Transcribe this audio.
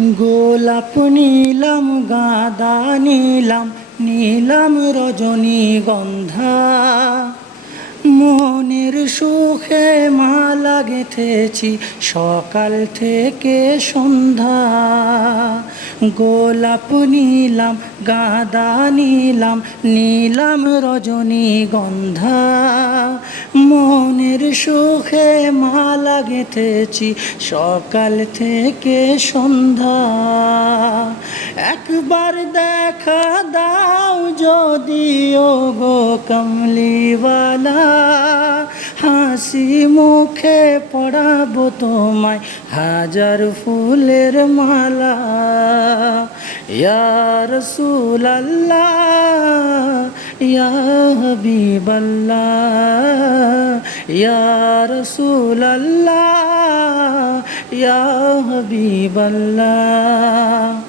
গোলাপ নিলাম, গাঁদা নিলাম, নিলাম রজনীগন্ধা। মনের সুখে মালা গেঁথেছি সকাল থেকে সন্ধ্যা। গোলাপ নিলাম, গাঁদা নিলাম, নিলাম রজনীগন্ধা। মনের সুখে মালা গেঁথেছি সকাল থেকে সন্ধ্যা। একবার দেখা দাও যদি ওগো কমলিওয়ালা, হাসি মুখে পড়াবো তোমায় হাজার ফুলের মালা। ইয়া রাসূলাল্লাহ, ইয়া হাবিবাল্লাহ, ইয়া রাসূলাল্লাহ, ইয়া হাবিবাল্লাহ।